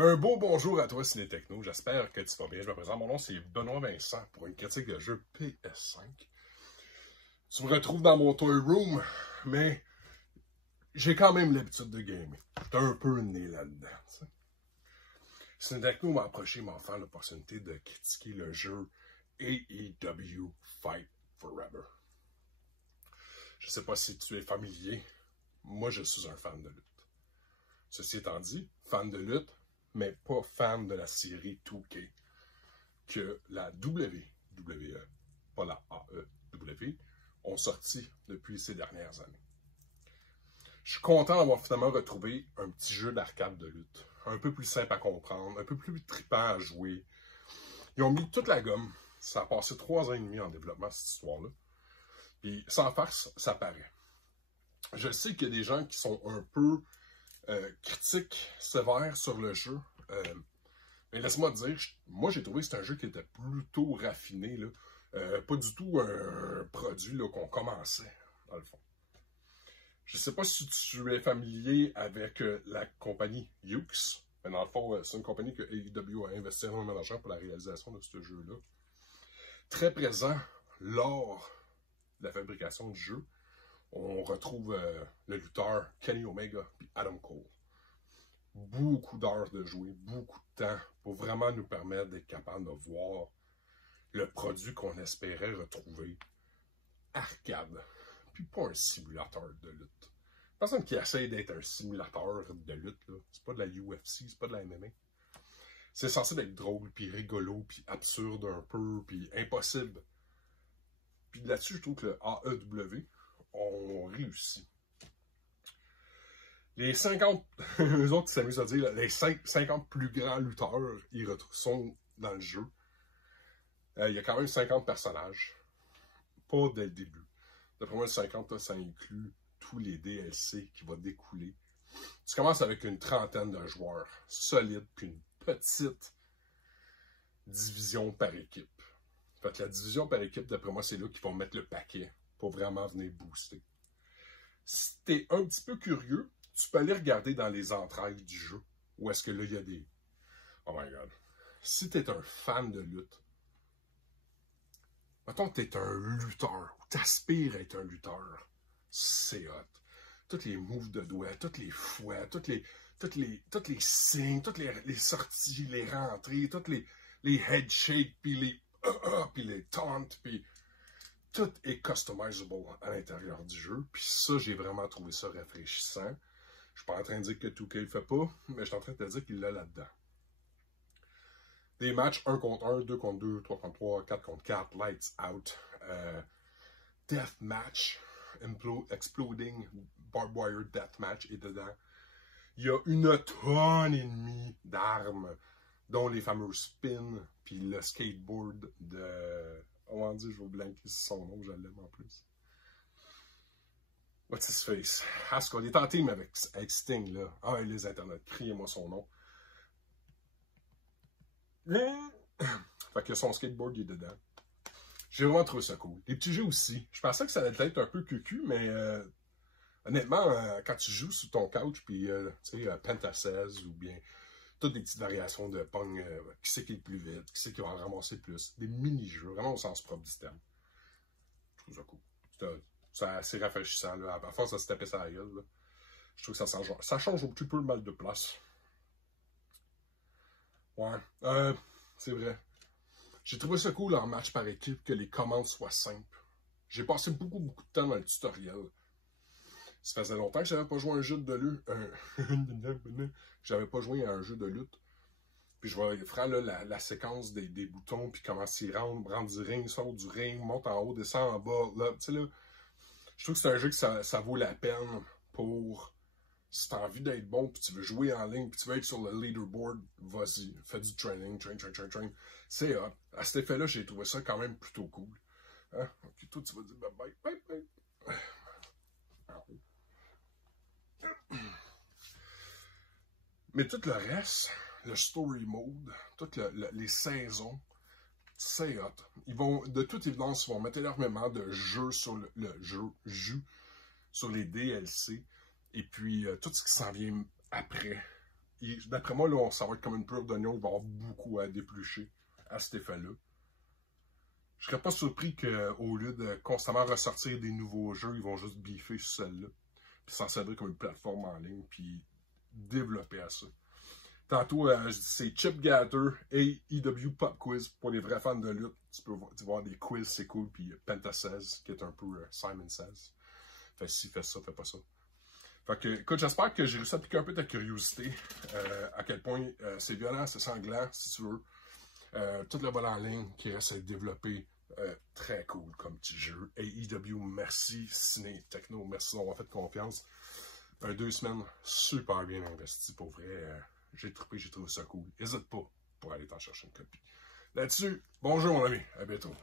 Un beau bonjour à toi, Ciné Techno. J'espère que tu vas bien. Je me présente. Mon nom, c'est Benoît Vincent pour une critique de jeu PS5. Tu me retrouves dans mon toy room, mais j'ai quand même l'habitude de gamer. J'étais un peu né là-dedans. Ciné Techno m'a approché, m'a offert l'opportunité de critiquer le jeu AEW Fight Forever. Je sais pas si tu es familier. Moi, je suis un fan de lutte. Ceci étant dit, fan de lutte, mais pas fan de la série 2K que la WWE, pas la AEW, ont sorti depuis ces dernières années. Je suis content d'avoir finalement retrouvé un petit jeu d'arcade de lutte, un peu plus simple à comprendre, un peu plus trippant à jouer. Ils ont mis toute la gomme. Ça a passé 3 ans et demi en développement, cette histoire-là. Puis, sans farce, ça paraît. Je sais qu'il y a des gens qui sont un peu critiques sévères sur le jeu. Mais laisse-moi te dire, moi j'ai trouvé que c'est un jeu qui était plutôt raffiné. Là. Pas du tout un produit qu'on commençait, dans le fond. Je ne sais pas si tu es familier avec la compagnie Yuke's. Mais dans le fond, c'est une compagnie que AEW a investi énormément d'argent pour la réalisation de ce jeu-là. Très présent lors de la fabrication du jeu, on retrouve le lutteur Kenny Omega et Adam Cole. Beaucoup d'heures de jouer, beaucoup de temps pour vraiment nous permettre d'être capable de voir le produit qu'on espérait retrouver. Arcade, puis pas un simulateur de lutte. Personne qui essaie d'être un simulateur de lutte, c'est pas de la UFC, c'est pas de la MMA. C'est censé être drôle, puis rigolo, puis absurde un peu, puis impossible. Puis là-dessus, je trouve que le AEW ont réussi. Les 50, eux autres, qui s'amusent à dire, les 50 plus grands lutteurs, ils sont dans le jeu. Il y a quand même 50 personnages. Pas dès le début. D'après moi, le 50, là, ça inclut tous les DLC qui vont découler. Tu commences avec une trentaine de joueurs solides, puis une petite division par équipe. Fait que la division par équipe, d'après moi, c'est là qu'ils vont mettre le paquet pour vraiment venir booster. Si t'es un petit peu curieux, tu peux aller regarder dans les entrailles du jeu, où est-ce que là, il y a des... Oh my God. Si tu es un fan de lutte, mettons que tu es un lutteur, ou tu aspires à être un lutteur, c'est hot. Tous les moves de doigts, toutes les fouets, tous les signes, toutes les sorties, les rentrées, toutes les head shakes, puis les taunts, puis... Tout est customizable à l'intérieur du jeu, puis ça, j'ai vraiment trouvé ça rafraîchissant. Je suis pas en train de dire que 2K le fait pas, mais je suis en train de te dire qu'il l'a là-dedans. Des matchs 1 contre 1, 2 contre 2, 3 contre 3, 4 contre 4, lights out, deathmatch, exploding barbed wire deathmatch est dedans. Il y a une tonne et demie d'armes, dont les fameux spins, puis le skateboard de... On dit, je vais blanquer son nom, je l'aime en plus. What's his face? Asuka, il est en team avec Sting, là. Ah, les internets, criez-moi son nom. Fait que son skateboard, il est dedans. J'ai vraiment trouvé ça cool. Les petits jeux aussi. Je pensais que ça allait être un peu cucu, mais honnêtement, quand tu joues sur ton couch, puis tu sais, Penta 16 ou bien toutes des petites variations de Pong, qui c'est qui est le plus vite, qui c'est qui va en ramasser le plus. Des mini-jeux, vraiment au sens propre du terme. Je trouve ça cool. C'est assez rafraîchissant, là. À force de se taper ça à la gueule, là. Je trouve que ça change un petit peu le mal de place. Ouais, c'est vrai. J'ai trouvé ça cool en match par équipe que les commandes soient simples. J'ai passé beaucoup de temps dans le tutoriel. Ça faisait longtemps que j'avais pas joué à un jeu de lutte. J'avais pas joué à un jeu de lutte. Puis je vais faire là, la séquence des boutons, puis comment s'y rentre du ring, sort du ring, monte en haut, descend en bas. Là, tu sais là, je trouve que c'est un jeu que ça vaut la peine pour... Si tu as envie d'être bon, puis tu veux jouer en ligne, puis tu veux être sur le leaderboard, vas-y, fais du training, train. C'est hot. À cet effet-là, j'ai trouvé ça quand même plutôt cool. Hein? Ok, toi, tu vas dire bye. Mais tout le reste, le story mode, toutes les saisons, c'est hot. Ils vont, de toute évidence, ils vont mettre énormément de jeux sur le sur les DLC. Et puis, tout ce qui s'en vient après d'après moi, là, ça va être comme une pure d'oignon. Il va y avoir beaucoup à déplucher à cet effet-là. Je serais pas surpris qu'au lieu de constamment ressortir des nouveaux jeux, ils vont juste biffer celle-là. Puis s'en servir comme une plateforme en ligne, puis développer à ça. Tantôt, c'est Chip Gather et EW Pop Quiz pour les vrais fans de lutte. Tu peux voir des quiz, c'est cool. Puis Penta 16, qui est un peu Simon Says. Fait si fait ça, fait pas ça. Fait que, écoute, j'espère que j'ai réussi à piquer un peu ta curiosité. À quel point c'est violent, c'est sanglant, si tu veux. Tout le vol en ligne qui reste à être développé. Très cool comme petit jeu. AEW, merci. Ciné Techno, merci d'avoir fait confiance. 2 semaines super bien investies pour vrai. J'ai trouvé ça cool. N'hésite pas pour aller t'en chercher une copie. Là-dessus, bonjour mon ami. À bientôt.